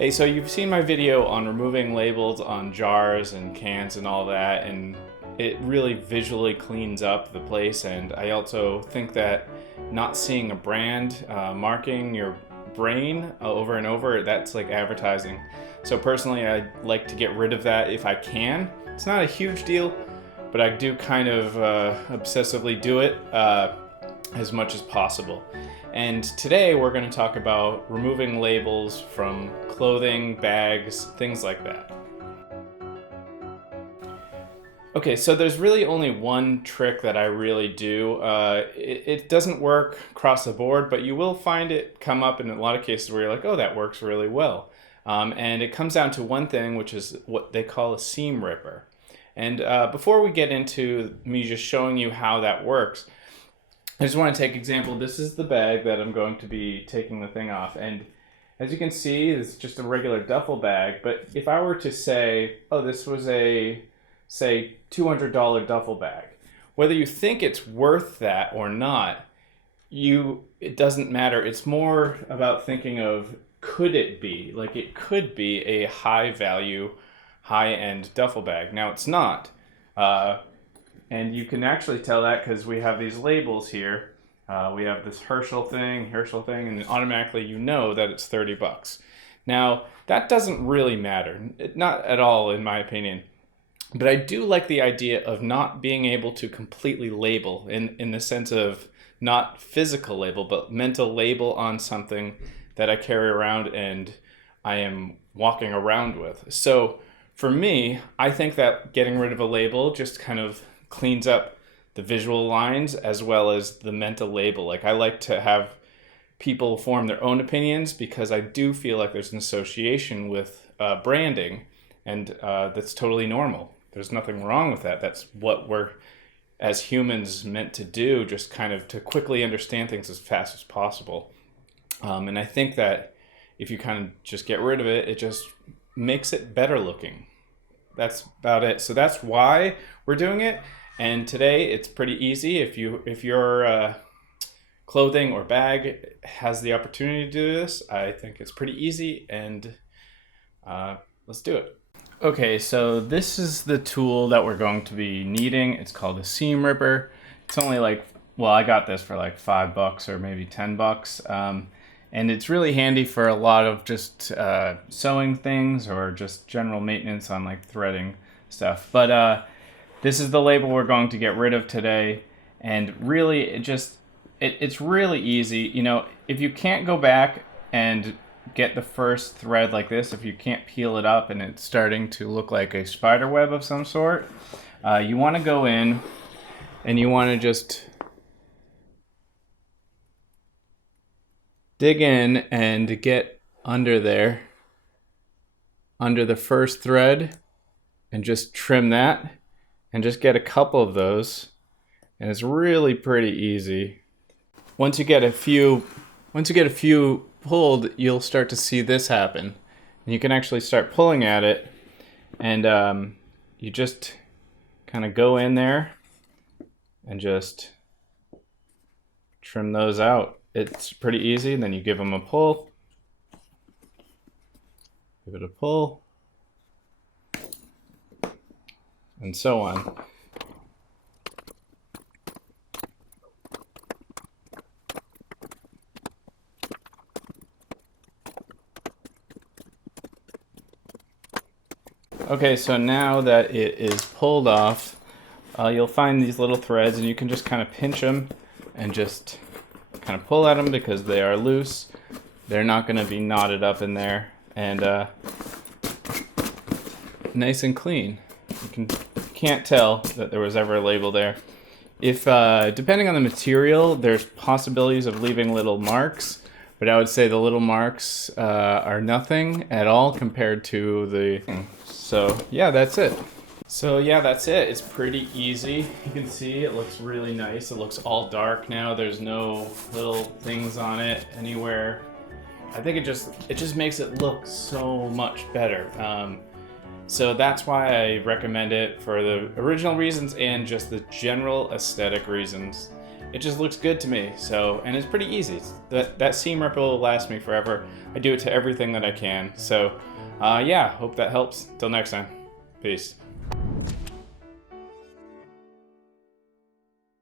Hey, so you've seen my video on removing labels on jars and cans and all that, and it really visually cleans up the place. And I also think that not seeing a brand marking your brain over and over, that's like advertising. So personally, I like to get rid of that if I can. It's not a huge deal, but I do kind of obsessively do it as much as possible. And today we're going to talk about removing labels from clothing, bags, things like that. Okay, so there's really only one trick that I really do. It doesn't work across the board, but you will find it come up in a lot of cases where you're like, oh, that works really well. And it comes down to one thing, which is what they call a seam ripper. And before we get into me just showing you how that works, I just want to take example. This is the bag that I'm going to be taking the thing off. And as you can see, it's just a regular duffel bag. But if I were to say, oh, this was a, say, $200 duffel bag, whether you think it's worth that or not, it doesn't matter. It's more about thinking of, could it be? Like, it could be a high value, high-end duffel bag. Now, it's not. And you can actually tell that because we have these labels here. We have this Herschel thing, and automatically you know that it's $30. Now, that doesn't really matter. Not at all, in my opinion. But I do like the idea of not being able to completely label in the sense of not physical label, but mental label on something that I carry around and I am walking around with. So for me, I think that getting rid of a label just kind of cleans up the visual lines as well as the mental label. Like, I like to have people form their own opinions because I do feel like there's an association with branding, and that's totally normal. There's nothing wrong with that. That's what we're, as humans, meant to do, just kind of to quickly understand things as fast as possible. And I think that if you kind of just get rid of it, it just makes it better looking. That's about it. So that's why we're doing it. And today it's pretty easy. If your clothing or bag has the opportunity to do this, I think it's pretty easy, and let's do it. Okay, so this is the tool that we're going to be needing. It's called a seam ripper. It's only like, well, I got this for like $5 or maybe $10. And it's really handy for a lot of just sewing things or just general maintenance on like threading stuff. But this is the label we're going to get rid of today. And really, it's really easy. You know, if you can't go back and get the first thread like this, if you can't peel it up and it's starting to look like a spider web of some sort, you want to go in and you want to just dig in and get under there, under the first thread, and just trim that, and just get a couple of those, and it's really pretty easy. Once you get a few pulled, you'll start to see this happen, and you can actually start pulling at it, and you just kind of go in there and just trim those out. It's pretty easy, and then you give them a pull, give it a pull, and so on. Okay, so now that it is pulled off, you'll find these little threads, and you can just kind of pinch them and just kind of pull at them because they are loose. They're not going to be knotted up in there, and nice and clean. You can't tell that there was ever a label there. If depending on the material, there's possibilities of leaving little marks, but I would say the little marks are nothing at all compared to the. So yeah, that's it. It's pretty easy. You can see it looks really nice. It looks all dark now. There's no little things on it anywhere. I think it just makes it look so much better. So that's why I recommend it, for the original reasons and just the general aesthetic reasons. it just looks good to me. So, and it's pretty easy. That seam ripper will last me forever. I do it to everything that I can. So, yeah, hope that helps. Till next time. Peace.